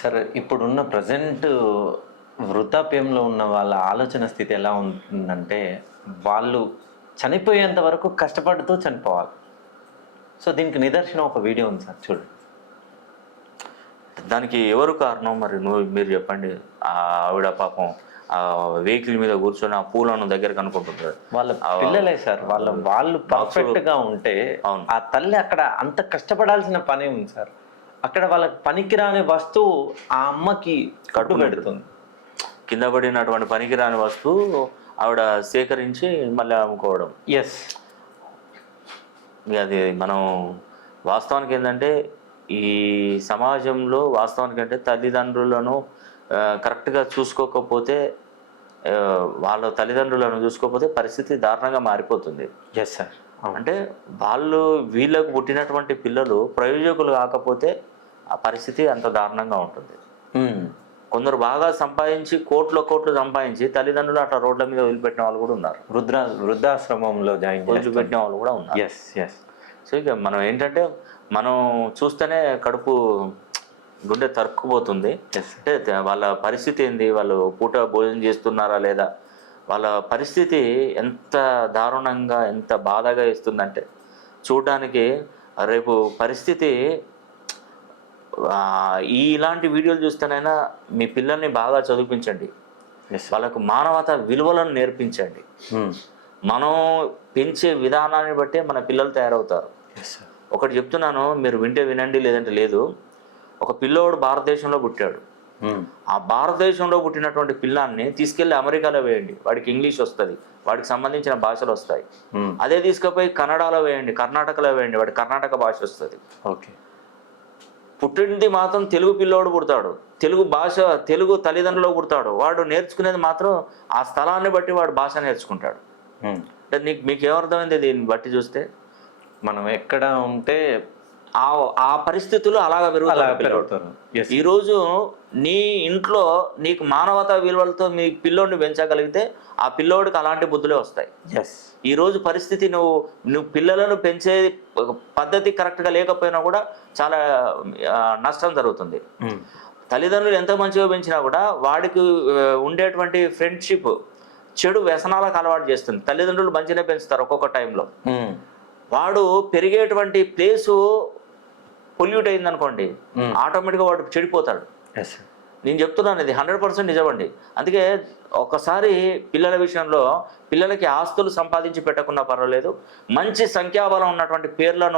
సరే, ఇప్పుడున్న ప్రజెంట్ వృద్ధాప్యంలో ఉన్న వాళ్ళ ఆలోచన స్థితి ఎలా ఉంటుందంటే, వాళ్ళు చనిపోయేంత వరకు కష్టపడుతూ చనిపోవాలి. సో, దీనికి నిదర్శనం ఒక వీడియో ఉంది సార్, చూడండి. దానికి ఎవరు కారణం మరి మీరు చెప్పండి. ఆవిడ పాపం ఆ వెహికల్ మీద కూర్చొని ఆ పూలను దగ్గర అనుకుంటుంది. వాళ్ళ పిల్లలే సార్, వాళ్ళు పర్ఫెక్ట్ గా ఉంటే ఆ తల్లి అక్కడ అంత కష్టపడాల్సిన పనే ఉంది సార్. అక్కడ వాళ్ళకి పనికిరాని వస్తువు ఆ అమ్మకి కడుపు పెడుతుంది. కింద పడినటువంటి పనికిరాని వస్తువు ఆవిడ సేకరించి మళ్ళీ అమ్ముకోవడం. ఎస్, అది మనం వాస్తవానికి ఏంటంటే ఈ సమాజంలో వాస్తవానికి అంటే తల్లిదండ్రులను కరెక్ట్గా చూసుకోకపోతే, వాళ్ళ తల్లిదండ్రులను చూసుకోకపోతే పరిస్థితి దారుణంగా మారిపోతుంది. Yes sir. అంటే వీళ్ళకు పుట్టినటువంటి పిల్లలు ప్రయోజకులు కాకపోతే ఆ పరిస్థితి అంత దారుణంగా ఉంటుంది. కొందరు బాగా సంపాదించి కోట్లు సంపాదించి తల్లిదండ్రులు అట్లా రోడ్ల మీద వదిలిపెట్టిన వాళ్ళు కూడా ఉన్నారు. వృద్ధాశ్రమంలో వదిలిపెట్టిన వాళ్ళు కూడా ఉన్నారు. Yes yes. సో ఇక మనం ఏంటంటే మనం చూస్తేనే కడుపు గుండె తరుక్కుపోతుంది. అంటే వాళ్ళ పరిస్థితి ఏంది, వాళ్ళు పూట భోజనం చేస్తున్నారా లేదా, వాళ్ళ పరిస్థితి ఎంత దారుణంగా ఎంత బాధగా ఇస్తుందంటే చూడడానికి రేపు పరిస్థితి. ఇలాంటి వీడియోలు చూస్తేనైనా మీ పిల్లల్ని బాగా చదివించండి, వాళ్ళకు మానవతా విలువలను నేర్పించండి. మనం పెంచే విధానాన్ని బట్టే మన పిల్లలు తయారవుతారు. ఒకటి చెప్తున్నాను, మీరు వింటే వినండి లేదంటే లేదు. ఒక పిల్లోడు భారతదేశంలో పుట్టాడు. ఆ భారతదేశంలో పుట్టినటువంటి పిల్లాన్ని తీసుకెళ్లి అమెరికాలో వేయండి, వాడికి ఇంగ్లీష్ వస్తుంది, వాడికి సంబంధించిన భాషలు వస్తాయి. అదే తీసుకుపోయి కన్నడలో వేయండి, కర్ణాటకలో వేయండి, వాడికి కర్ణాటక భాష వస్తుంది. ఓకే. పుట్టింది మాత్రం తెలుగు పిల్లోడు పుడతాడు, తెలుగు భాష తెలుగు తల్లిదండ్రులు పుడతాడు. వాడు నేర్చుకునేది మాత్రం ఆ స్థలాన్ని బట్టి వాడు భాష నేర్చుకుంటాడు. అంటే మీకు ఏమర్థమైంది దీన్ని బట్టి చూస్తే? మనం ఎక్కడ ఉంటే ఆ పరిస్థితులు అలాగా పెరుగుతారు. ఈరోజు నీ ఇంట్లో నీకు మానవతా విలువలతో మీ పిల్లోడిని పెంచగలిగితే ఆ పిల్లోడికి అలాంటి బుద్ధులే వస్తాయి. ఈరోజు పరిస్థితి నువ్వు పిల్లలను పెంచే పద్ధతి కరెక్ట్గా లేకపోయినా కూడా చాలా నష్టం జరుగుతుంది. తల్లిదండ్రులు ఎంత మంచిగా పెంచినా కూడా వాడికి ఉండేటువంటి ఫ్రెండ్షిప్ చెడు వ్యసనాలకు అలవాటు చేస్తుంది. తల్లిదండ్రులు మంచిగా పెంచుతారు ఒక్కొక్క టైంలో, వాడు పెరిగేటువంటి ప్లేసు పొల్యూట్ అయింది అనుకోండి, ఆటోమేటిక్గా వాడు చెడిపోతాడు. నేను చెప్తున్నాను, ఇది 100% నిజమండి. అందుకే ఒకసారి పిల్లల విషయంలో పిల్లలకి ఆస్తులు సంపాదించి పెట్టకున్నా పర్వాలేదు, మంచి సంఖ్యాబలం ఉన్నటువంటి పేర్లను